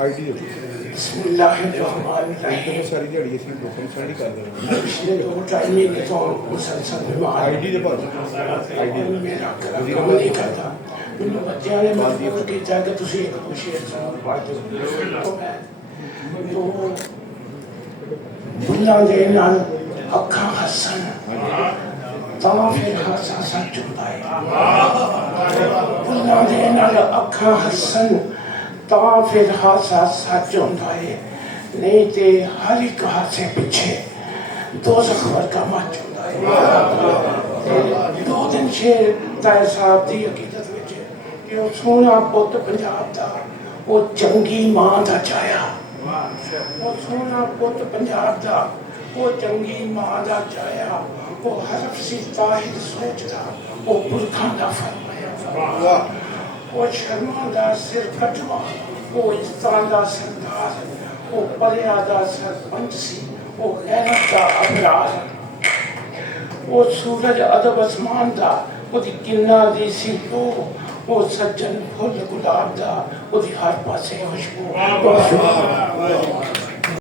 ID है बिस्मिल्लाहिर्रहमानिर्रहीम। सारी दिहाड़ी इसने लोगों ने सारी कर देना पिछले 2-2.5 महीने तो मुसलसल बीमार आईडी दे पर आईडी मेरा काम नहीं करता। मैंने बच्चों ने मजबूर किया कि तुम एक दो शेर सुनो पढ़ दो तो मैं तो बुल्ला दे नाल अखा हसन ता फिर हासा सच होता है। बुल्ला दे नाल अखा हसन ता फिर हासा सच होता है। नहीं ते हर एक हासे पीछे दोज़ख वर्गा मच होता है। 2 दिन शेर ताए साहब दी हकीकत विच कि वो सोना पुत पंजाब दा वो चंगी मां दा चाया। वो सोना पुत पंजाब दा वो चंगी मां दा चाया। वो हरफ सी ताहिद सोचदा वो पुरखां दा फरमाया। वो शर्मा दा सिर कटवा वो इज्जतां दा सरदार वो परिया दा सरपंच सी वो गैरत दा अबरार। वो सूरज अदब आसमान दा वो किन्ना दी सी लो वो सज्जन फुल गुलाब दा वो हर पासे खुशबू।